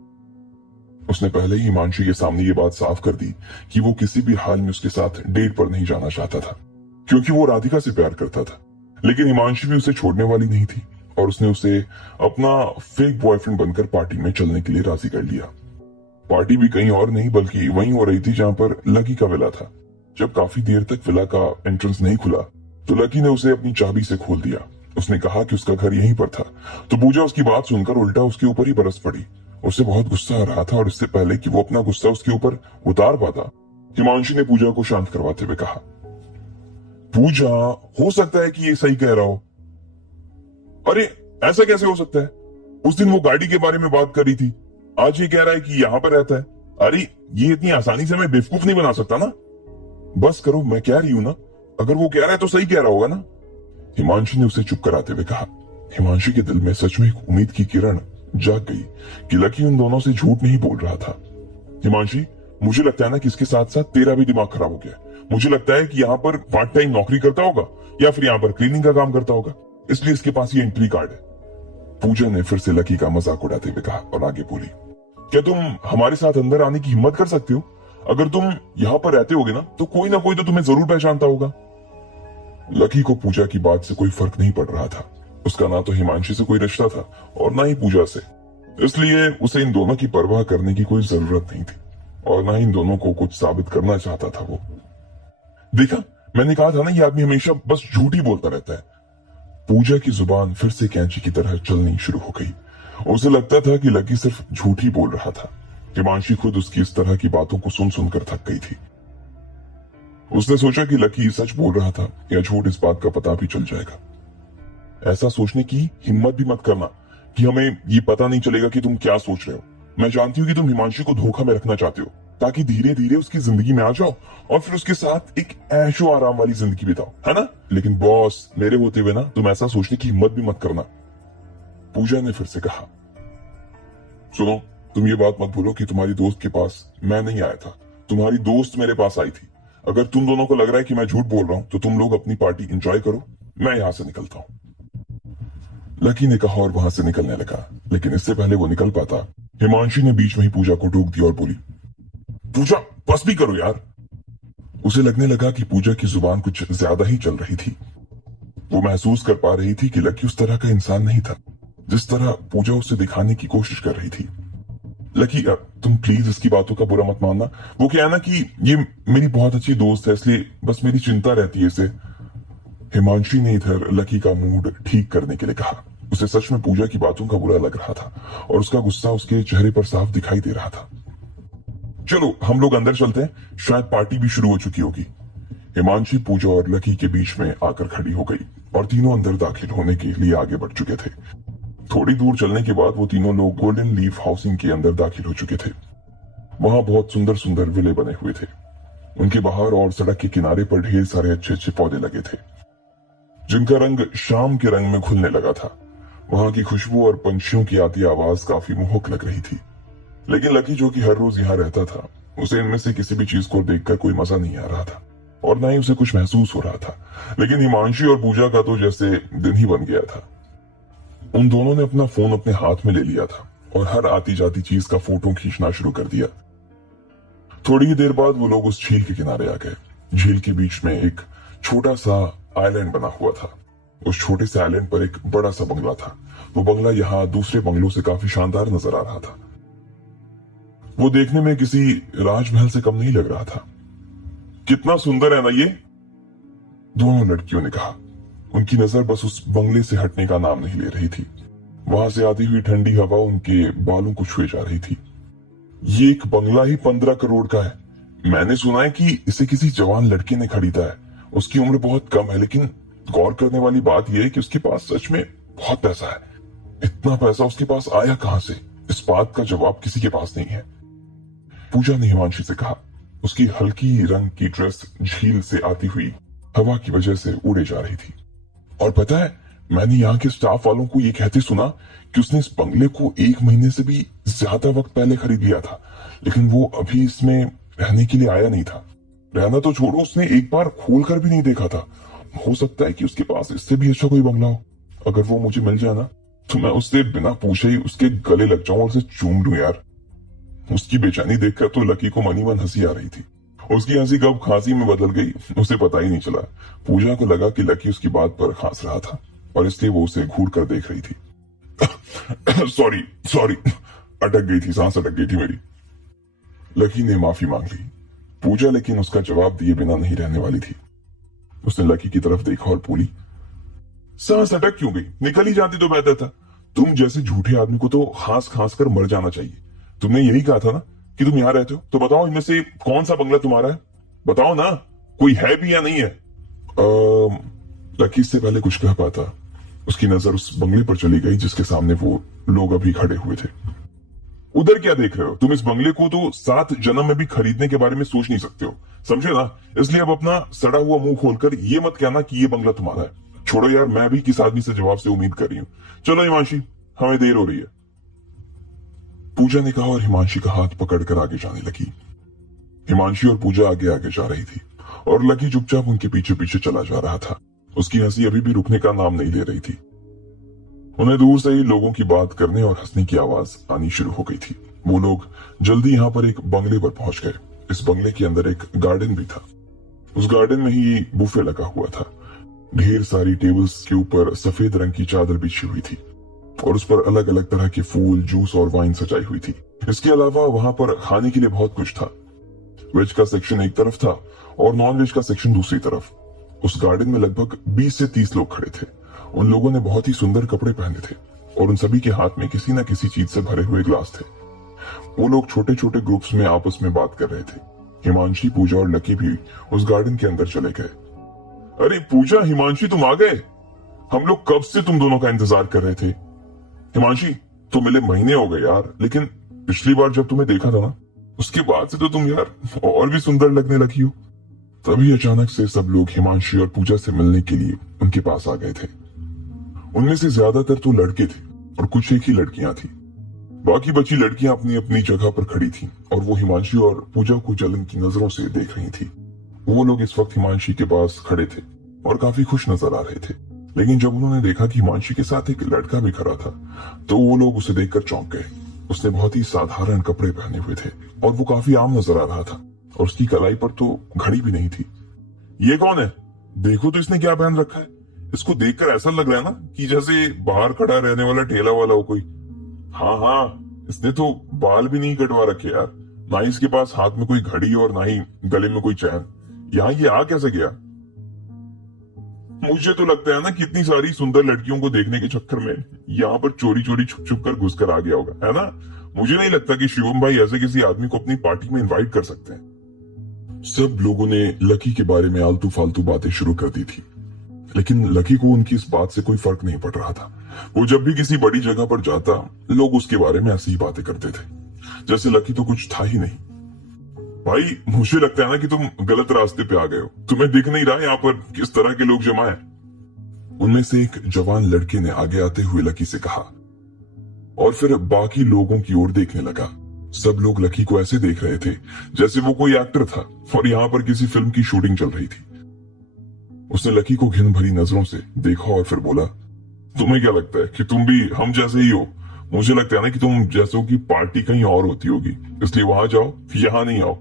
उसने पहले ही हिमांशी के सामने ये बात साफ कर दी कि वो किसी भी हाल में उसके साथ डेट पर नहीं जाना चाहता था, क्योंकि वो राधिका से प्यार करता था। लेकिन हिमांशी भी उसे छोड़ने वाली नहीं थी और उसने उसे अपना फेक बॉयफ्रेंड बनकर पार्टी में चलने के लिए राजी कर लिया। पार्टी भी कहीं और नहीं बल्कि वहीं हो रही थी जहां पर लकी का विला था। जब काफी देर तक विला का एंट्रेंस नहीं खुला तो लकी ने उसे अपनी चाबी से खोल दिया। उसने कहा कि उसका घर यहीं पर था, तो पूजा उसकी बात सुनकर उल्टा उसके ऊपर ही बरस पड़ी। उसे बहुत गुस्सा आ रहा था और इससे पहले कि वो अपना गुस्सा उसके ऊपर उतार पाता, हिमांशी ने पूजा को शांत करवाते हुए कहा, पूजा, हो सकता है कि ये सही कह रहा हो। अरे ऐसा कैसे हो सकता है? उस दिन वो गाड़ी के बारे में बात कर रही थी, आज ये कह रहा है कि यहां पर रहता है। अरे ये इतनी आसानी से मैं बेवकूफ नहीं बना सकता ना। बस करो, मैं कह रही हूं ना, अगर वो कह रहा है तो सही कह रहा होगा ना। हिमांशी ने उसे चुप कराते हुए कहा। हिमांशी के दिल में सच में एक उम्मीद की किरण जाग गई कि लकी उन दोनों से झूठ नहीं बोल रहा था। हिमांशी, मुझे लगता है ना कि इसके साथ साथ तेरा भी दिमाग खराब हो गया। मुझे लगता है कि यहाँ पर पार्ट टाइम नौकरी करता होगा या फिर यहाँ पर क्लीनिंग का काम करता होगा, इसलिए इसके पास ये एंट्री कार्ड है। पूजा ने फिर से लकी का मजाक उड़ाते हुए कहा और आगे बोली, क्या तुम हमारे साथ अंदर आने की हिम्मत कर सकते हो? अगर तुम यहाँ पर रहते होगे ना तो कोई तो तुम्हें जरूर पहचानता होगा। लकी को पूजा की बात से कोई फर्क नहीं पड़ रहा था। उसका ना तो हिमांशी से कोई रिश्ता था और ना ही पूजा से, इसलिए उसे इन दोनों की परवाह करने की कोई जरूरत नहीं थी और ना ही इन दोनों को कुछ साबित करना चाहता था वो। देखा, मैंने कहा था ना, ये आदमी हमेशा बस झूठ ही बोलता रहता है। पूजा की जुबान फिर से कैंची की तरह चलनी शुरू हो गई। उसे लगता था कि लकी सिर्फ झूठ ही बोल रहा था। हिमांशी खुद उसकी इस तरह की बातों को सुन सुनकर थक गई थी। उसने सोचा कि लकी सच बोल रहा था या झूठ, इस बात का पता भी चल जाएगा। ऐसा सोचने की हिम्मत भी मत करना कि हमें ये पता नहीं चलेगा कि तुम क्या सोच रहे हो। मैं जानती हूँ कि तुम हिमांशी को धोखा में रखना चाहते हो ताकि धीरे धीरे उसकी जिंदगी में आ जाओ और फिर उसके साथ एक ऐशो आराम वाली जिंदगी बिताओ, है ना? लेकिन बॉस, मेरे होते हुए ना तुम ऐसा सोचने की हिम्मत भी मत करना। पूजा ने फिर से कहा, सुनो, तुम ये बात मत भूलो कि तुम्हारी दोस्त के पास मैं नहीं आया था, तुम्हारी दोस्त मेरे पास आई थी। अगर तुम दोनों को लग रहा है कि मैं झूठ बोल रहा हूं तो तुम लोग अपनी पार्टी एंजॉय करो, मैं यहां से निकलता हूं। लकी ने कहा और वहां से निकलने लगा, लेकिन इससे पहले वो निकल पाता, हिमांशी ने बीच में ही पूजा को टोक दिया और बोली, पूजा, बस भी करो यार। उसे लगने लगा कि पूजा की जुबान कुछ ज्यादा ही चल रही थी। वो महसूस कर पा रही थी कि लकी उस तरह का इंसान नहीं था जिस तरह पूजा उसे दिखाने की कोशिश कर रही थी। लकी, तुम प्लीज इसकी बातों का बुरा मत मानना। वो क्या है ना कि ये मेरी बहुत अच्छी दोस्त है, इसलिए बस मेरी चिंता रहती है इसे। हिमांशी ने इधर लकी का मूड ठीक करने के लिए कहा। उसे सच में पूजा की बातों का बुरा लग रहा था और उसका गुस्सा उसके चेहरे पर साफ दिखाई दे रहा था। चलो हम लोग अंदर चलते हैं, शायद पार्टी भी शुरू हो चुकी होगी। हिमांशी पूजा और लकी के बीच में आकर खड़ी हो गई और तीनों अंदर दाखिल होने के लिए आगे बढ़ चुके थे। थोड़ी दूर चलने के बाद वो तीनों लोग गोल्डन लीफ हाउसिंग के अंदर दाखिल हो चुके थे। वहां बहुत सुंदर सुंदर विले बने हुए थे। उनके बाहर और सड़क के किनारे पर ढेर सारे अच्छे अच्छे पौधे लगे थे जिनका रंग शाम के रंग में खुलने लगा था। वहां की खुशबू और पंछियों की आती आवाज काफी मोहक लग रही थी। लेकिन लकी, जो कि हर रोज यहाँ रहता था, उसे इनमें से किसी भी चीज को देखकर कोई मजा नहीं आ रहा था और ना ही उसे कुछ महसूस हो रहा था। लेकिन हिमांशी और पूजा का तो जैसे दिन ही बन गया था। उन दोनों ने अपना फोन अपने हाथ में ले लिया था और हर आती जाती चीज का फोटो खींचना शुरू कर दिया। थोड़ी ही देर बाद वो लोग उस झील के किनारे आ गए। झील के बीच में एक छोटा सा आइलैंड बना हुआ था। उस छोटे से आइलैंड पर एक बड़ा सा बंगला था। वो बंगला यहाँ दूसरे बंगलों से काफी शानदार नजर आ रहा था। वो देखने में किसी राजमहल से कम नहीं लग रहा था। कितना सुंदर है ना ये, दोनों लड़कियों ने कहा। उनकी नजर बस उस बंगले से हटने का नाम नहीं ले रही थी। वहां से आती हुई ठंडी हवा उनके बालों को छुए जा रही थी। ये एक बंगला ही 15 करोड़ का है। मैंने सुना है कि इसे किसी जवान लड़के ने खरीदा है। उसकी उम्र बहुत कम है, लेकिन गौर करने वाली बात यह है कि उसके पास सच में बहुत पैसा है। इतना पैसा उसके पास आया कहां से? इस बात का जवाब किसी के पास नहीं है। पूजा ने हिमांशी से कहा। उसकी हल्की रंग की ड्रेस झील से आती हुई हवा की वजह से उड़े जा रही थी। और पता है, मैंने यहाँ के स्टाफ वालों को ये कहते सुना कि उसने इस बंगले को 1 महीने से भी ज्यादा वक्त पहले खरीद लिया था, लेकिन वो अभी इसमें रहने के लिए आया नहीं था। रहना तो छोड़ो, उसने एक बार खोल कर भी नहीं देखा था। हो सकता है कि उसके पास इससे भी अच्छा कोई बंगला हो। अगर वो मुझे मिल जाए ना, तो मैं उससे बिना पूछे ही उसके गले लग जाऊं और उसे चूम लूं यार। उसकी बेचैनी देखकर तो लकी को मनी मन हंसी आ रही थी। उसकी हंसी कब खांसी में बदल गई उसे पता ही नहीं चला। पूजा को लगा कि लकी उसकी बात पर हंस रहा था और इसलिए वो उसे घूर कर देख रही थी। सॉरी सॉरी, अटक गई थी, सांस अटक गई थी मेरी। लकी ने माफी मांग ली। पूजा लेकिन उसका जवाब दिए बिना नहीं रहने वाली थी। उसने लकी की तरफ देखा और बोली, सांस अटक क्यों गई? निकल ही जाती तो बेहतर था। तुम जैसे झूठे आदमी को तो खांस खांस कर मर जाना चाहिए। तुमने यही कहा था ना कि तुम यहाँ रहते हो, तो बताओ इनमें से कौन सा बंगला तुम्हारा है? बताओ ना, कोई है भी या नहीं है? लकी से पहले कुछ कह पाता, उसकी नजर उस बंगले पर चली गई जिसके सामने वो लोग अभी खड़े हुए थे। उधर क्या देख रहे हो? तुम इस बंगले को तो 7 जन्म में भी खरीदने के बारे में सोच नहीं सकते हो, समझे ना? इसलिए अब अपना सड़ा हुआ मुंह खोलकर ये मत कहना कि ये बंगला तुम्हारा है। छोड़ो यार, मैं भी किस आदमी से जवाब से उम्मीद कर रही हूँ। चलो हिमांशी, हमें देर हो रही है। पूजा ने कहा और हिमांशी का हाथ पकड़कर आगे जाने लगी। हिमांशी और पूजा आगे आगे जा रही थी और लकी चुपचाप उनके पीछे पीछे चला जा रहा था। उसकी हंसी अभी भी रुकने का नाम नहीं ले रही थी। उन्हें दूर से ही लोगों की बात करने और हंसने की आवाज आनी शुरू हो गई थी। वो लोग जल्दी यहाँ पर एक बंगले पर पहुंच गए। इस बंगले के अंदर एक गार्डन भी था। उस गार्डन में ही बुफे लगा हुआ था। ढेर सारी टेबल्स के ऊपर सफेद रंग की चादर बिछी हुई थी और उस पर अलग अलग तरह के फूल, जूस और वाइन सजाई हुई थी। इसके अलावा वहां पर खाने के लिए बहुत कुछ था। वेज का सेक्शन एक तरफ था और नॉन वेज का सेक्शन दूसरी तरफ। उस गार्डन में लगभग 20 से 30 लोग खड़े थे। उन लोगों ने बहुत ही सुंदर कपड़े पहने थे और उन सभी के हाथ में किसी न किसी चीज से भरे हुए ग्लास थे। वो लोग छोटे छोटे ग्रुप्स में आपस में बात कर रहे थे। हिमांशी, पूजा और लकी भी उस गार्डन के अंदर चले गए। अरे पूजा, हिमांशी, तुम आ गए? हम लोग कब से तुम दोनों का इंतजार कर रहे थे। हिमांशी, तो मिले महीने हो गए यार, लेकिन पिछली बार जब तुम्हें देखा था ना, उसके बाद से तो तुम यार और भी सुंदर लगने लगी हो। तभी अचानक से सब लोग हिमांशी और पूजा से मिलने के लिए उनके पास आ गए थे। उनमें से ज्यादातर तो लड़के थे और कुछ एक ही लड़कियां थी। बाकी बची लड़कियां अपनी अपनी जगह पर खड़ी थीं और वो हिमांशी और पूजा को जलन की नजरों से देख रही थी। वो लोग इस वक्त हिमांशी के पास खड़े थे और काफी खुश नजर आ रहे थे, लेकिन जब उन्होंने देखा कि हिमांशी के साथ एक लड़का भी खड़ा था तो वो लोग उसे देखकर चौंक गए। उसने बहुत ही साधारण कपड़े पहने हुए थे और वो काफी आम नजर आ रहा था और उसकी कलाई पर तो घड़ी भी नहीं थी। ये कौन है? देखो तो इसने क्या पहन रखा है। इसको देखकर ऐसा लग रहा है ना कि जैसे बाहर खड़ा रहने वाला ठेला वाला हो कोई। हाँ हाँ, इसने तो बाल भी नहीं कटवा रखे यार। ना ही इसके पास हाथ में कोई घड़ी और ना ही गले में कोई चैन। यहाँ ये आ कैसे गया? मुझे तो लगता है ना कि इतनी सारी सुंदर लड़कियों को देखने के चक्कर में यहाँ पर चोरी चोरी छुप छुप कर घुस कर आ गया होगा, है ना? मुझे नहीं लगता कि शिवम भाई ऐसे किसी आदमी को अपनी पार्टी में इनवाइट कर सकते हैं। सब लोगों ने लकी के बारे में आलतू फालतू बातें शुरू कर दी थी, लेकिन लकी को उनकी इस बात से कोई फर्क नहीं पड़ रहा था। वो जब भी किसी बड़ी जगह पर जाता, लोग उसके बारे में ऐसी ही बातें करते थे जैसे लकी तो कुछ था ही नहीं। भाई, मुझे लगता है ना कि तुम गलत रास्ते पे आ गए हो। तुम्हें दिख नहीं रहा यहाँ पर किस तरह के लोग जमा है? उनमें से एक जवान लड़के ने आगे आते हुए लकी से कहा और फिर बाकी लोगों की ओर देखने लगा। सब लोग लकी को ऐसे देख रहे थे जैसे वो कोई एक्टर था और यहाँ पर किसी फिल्म की शूटिंग चल रही थी। उसने लकी को घिन भरी नजरों से देखा और फिर बोला, तुम्हें क्या लगता है कि तुम भी हम जैसे ही हो? मुझे लगता है ना कि तुम जैसों की पार्टी कहीं और होती होगी, इसलिए वहां जाओ, यहाँ नहीं आओ।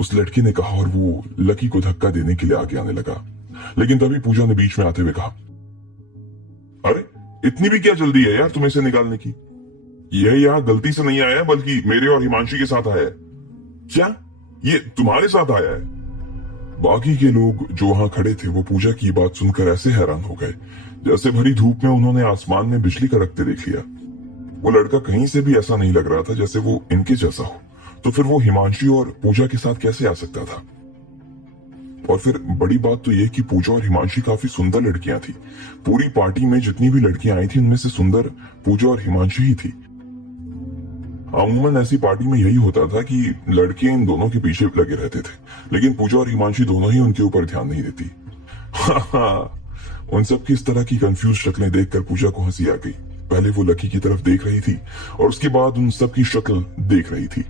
उस लड़के ने कहा और वो लकी को धक्का देने के लिए आगे आने लगा, लेकिन तभी पूजा ने बीच में आते हुए कहा, अरे इतनी भी क्या जल्दी है यार तुम्हें से निकालने की? यह यहाँ गलती से नहीं आया बल्कि मेरे और हिमांशी के साथ आया है। क्या ये तुम्हारे साथ आया है? बाकी के लोग जो वहां खड़े थे वो पूजा की बात सुनकर ऐसे हैरान हो गए जैसे भरी धूप में उन्होंने आसमान में बिजली कड़कते देख लिया। वो लड़का कहीं से भी ऐसा नहीं लग रहा था जैसे वो इनके जैसा हो, तो फिर वो हिमांशी और पूजा के साथ कैसे आ सकता था? और फिर बड़ी बात तो यह कि पूजा और हिमांशी काफी सुंदर लड़कियां थी। पूरी पार्टी में जितनी भी लड़कियां आई थी उनमें से सुंदर पूजा और हिमांशी ही थी। अमूमन ऐसी पार्टी में यही होता था कि लड़के इन दोनों के पीछे लगे रहते थे, लेकिन पूजा और हिमांशी दोनों ही उनके ऊपर ध्यान नहीं देती। उन सब की इस तरह की कंफ्यूज शक्लें देखकर पूजा को हंसी आ गई। पहले वो लकी की तरफ देख रही थी और उसके बाद उन सब की शक्ल देख रही थी।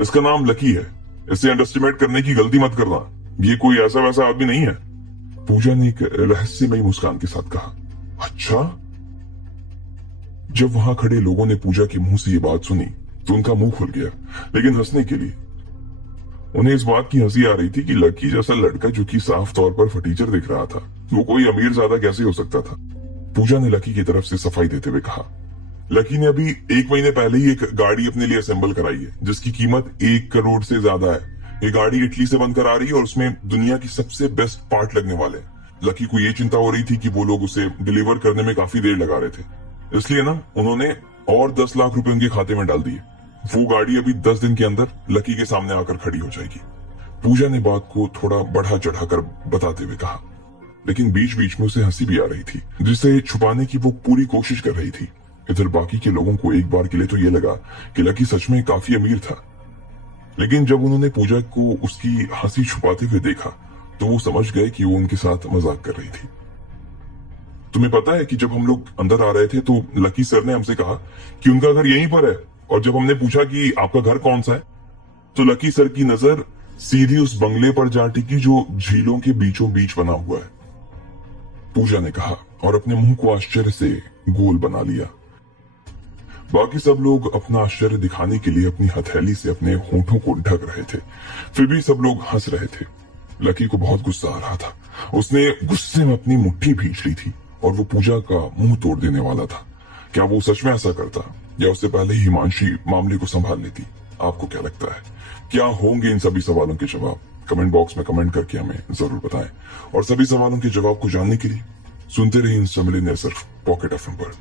इसका नाम लकी है, इसे अंडरस्टिमेट करने की गलती मत करना, ये कोई ऐसा वैसा आदमी नहीं है, पूजा ने एक रहस्यमयी मुस्कान के साथ कहा। अच्छा? जब वहां खड़े लोगों ने पूजा के मुंह से ये बात सुनी तो उनका मुंह खुल गया, लेकिन हंसने के लिए। उन्हें इस बात की हंसी आ रही थी कि लकी जैसा लड़का जो कि साफ तौर पर फटीचर दिख रहा था, वो कोई अमीर ज्यादा कैसे हो सकता था। पूजा ने लकी की तरफ से सफाई देते हुए कहा, लकी ने अभी 1 महीने पहले ही एक गाड़ी अपने लिए असेंबल कराई है जिसकी कीमत 1 करोड़ से ज्यादा है। ये गाड़ी इटली से बनकर आ रही है और उसमें दुनिया की सबसे बेस्ट पार्ट लगने वाले हैं। लकी को ये चिंता हो रही थी कि वो लोग उसे डिलीवर करने में काफी देर लगा रहे थे, इसलिए ना उन्होंने और 10 लाख रुपए उनके खाते में डाल दिए। वो गाड़ी अभी 10 दिन के अंदर लकी के सामने आकर खड़ी हो जाएगी। पूजा ने बात को थोड़ा बढ़ा चढ़ाकर बताते हुए कहा, लेकिन बीच बीच में उसे हंसी भी आ रही थी जिसे छुपाने की वो पूरी कोशिश कर रही थी। इधर बाकी के लोगों को एक बार के लिए तो ये लगा कि लकी सच में काफी अमीर था, लेकिन जब उन्होंने पूजा को उसकी हंसी छुपाते हुए देखा तो वो समझ गए कि वो उनके साथ मजाक कर रही थी। तुम्हें पता है कि जब हम लोग अंदर आ रहे थे तो लकी सर ने हमसे कहा कि उनका घर यहीं पर है, और जब हमने पूछा कि आपका घर कौन सा है तो लकी सर की नजर सीधी उस बंगले पर जा टिकी जो झीलों के बीचों बीच बना हुआ है, पूजा ने कहा और अपने मुंह को आश्चर्य से गोल बना लिया। बाकी सब लोग अपना आश्चर्य दिखाने के लिए अपनी हथेली से अपने होठों को ढक रहे थे, फिर भी सब लोग हंस रहे थे। लकी को बहुत गुस्सा आ रहा था, उसने गुस्से में अपनी मुट्ठी भींच ली थी और वो पूजा का मुंह तोड़ देने वाला था। क्या वो सच में ऐसा करता या उससे पहले ही हिमांशी मामले को संभाल लेती? आपको क्या लगता है, क्या होंगे इन सभी सवालों के जवाब? कमेंट बॉक्स में कमेंट करके हमें जरूर बताएं, और सभी सवालों के जवाब को जानने के लिए सुनते रहिए इंस्टा मिलियनेयर सिर्फ पॉकेट एफएम पर।